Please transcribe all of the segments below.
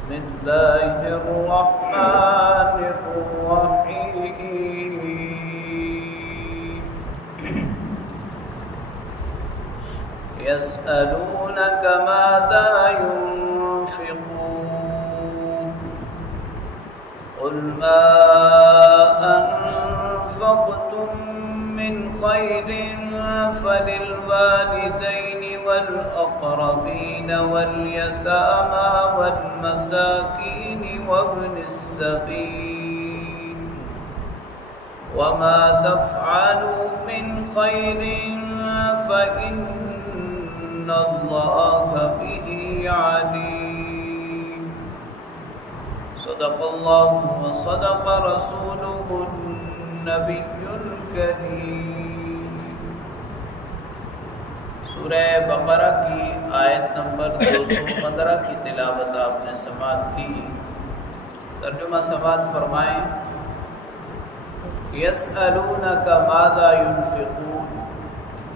بسم الله الرحمن الرحيم يسألونك ماذا ينفقون قل ما أنفقتم من خير فللوالدين والأقربين واليتامى والمساكين وابن السبيل وما تفعلوا من خير فإن الله به عليم صدق الله وصدق رسوله النبي الكريم۔ سورہ بقرہ کی آیت نمبر 215 کی تلاوت آپ نے سماعت کی۔ ترجمہ سماعت فرمائیں۔ یسألونک ماذا ينفقون،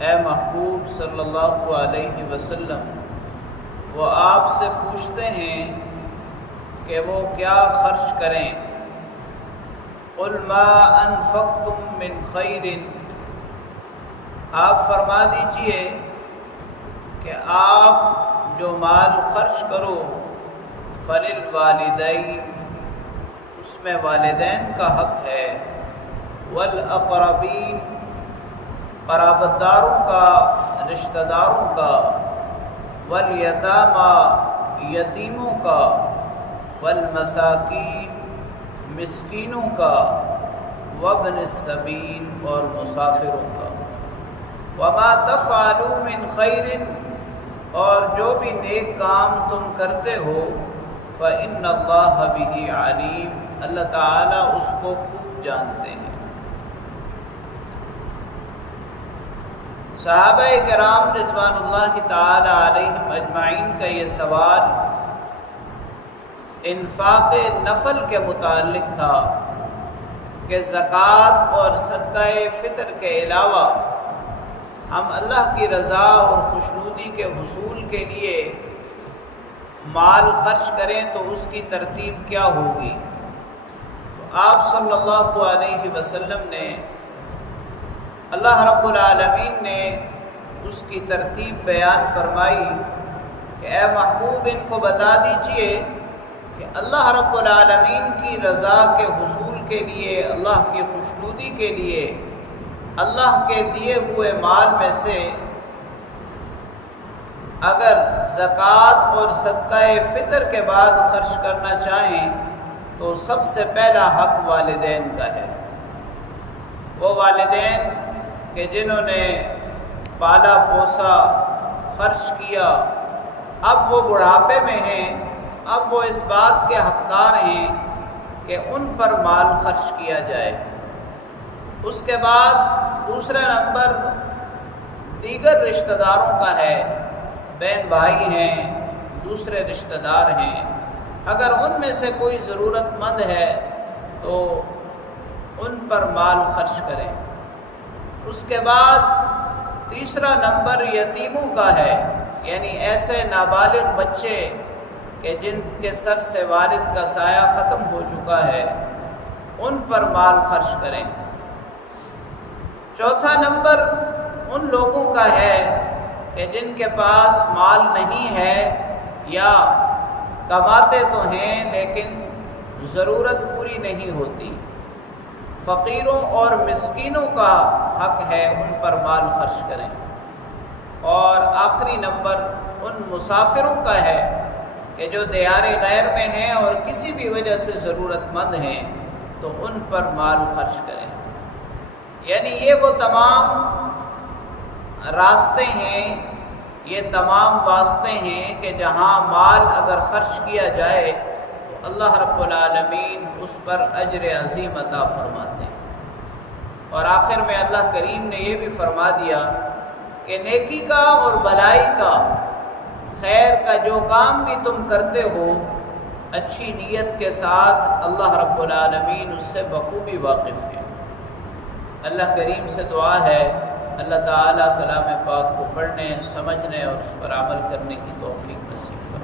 اے محبوب صلی اللہ علیہ وسلم، وہ آپ سے پوچھتے ہیں کہ وہ کیا خرچ کریں۔ قل ما انفقتم من خیر، آپ فرما دیجئے کہ آپ جو مال خرچ کرو فللوالدین، اس میں والدین کا حق ہے، والاقربین، قرابت داروں کا، رشتہ داروں کا، والیتامى، یتیموں کا، والمساکین، مسکینوں کا، وابن السبیل، اور مسافروں کا۔ وما تفعلوا من خیر، اور جو بھی نیک کام تم کرتے ہو، فإن اللہ بہ علیم، اللہ تعالیٰ اس کو خوب جانتے ہیں۔ صحابہ کرام رضوان اللہ تعالی علیہم اجمعین کا یہ سوال انفاق نفل کے متعلق تھا کہ زکوٰۃ اور صدقہ فطر کے علاوہ ہم اللہ کی رضا اور خوشنودی کے حصول کے لیے مال خرچ کریں تو اس کی ترتیب کیا ہوگی۔ تو آپ صلی اللہ علیہ وسلم نے، اللہ رب العالمین نے اس کی ترتیب بیان فرمائی کہ اے محبوب ان کو بتا دیجئے کہ اللہ رب العالمین کی رضا کے حصول کے لیے، اللہ کی خوشنودی کے لیے، اللہ کے دیے ہوئے مال میں سے اگر زکوٰۃ اور صدقہ فطر کے بعد خرچ کرنا چاہیں تو سب سے پہلا حق والدین کا ہے۔ وہ والدین کہ جنہوں نے پالا پوسا، خرچ کیا، اب وہ بڑھاپے میں ہیں، اب وہ اس بات کے حقدار ہیں کہ ان پر مال خرچ کیا جائے۔ اس کے بعد دوسرا نمبر دیگر رشتہ داروں کا ہے، بہن بھائی ہیں، دوسرے رشتہ دار ہیں، اگر ان میں سے کوئی ضرورت مند ہے تو ان پر مال خرچ کریں۔ اس کے بعد تیسرا نمبر یتیموں کا ہے، یعنی ایسے نابالغ بچے کہ جن کے سر سے والد کا سایہ ختم ہو چکا ہے، ان پر مال خرچ کریں۔ چوتھا نمبر ان لوگوں کا ہے کہ جن کے پاس مال نہیں ہے یا کماتے تو ہیں لیکن ضرورت پوری نہیں ہوتی، فقیروں اور مسکینوں کا حق ہے، ان پر مال خرچ کریں۔ اور آخری نمبر ان مسافروں کا ہے کہ جو دیار غیر میں ہیں اور کسی بھی وجہ سے ضرورت مند ہیں تو ان پر مال خرچ کریں۔ یعنی یہ وہ تمام راستے ہیں، یہ تمام واسطے ہیں کہ جہاں مال اگر خرچ کیا جائے تو اللہ رب العالمین اس پر اجر عظیم عطا فرماتے ہیں۔ اور آخر میں اللہ کریم نے یہ بھی فرما دیا کہ نیکی کا اور بھلائی کا، خیر کا جو کام بھی تم کرتے ہو اچھی نیت کے ساتھ، اللہ رب العالمین اس سے بخوبی واقف ہے۔ اللہ کریم سے دعا ہے اللہ تعالیٰ کلام پاک کو پڑھنے، سمجھنے اور اس پر عمل کرنے کی توفیق نصیب فرمائے۔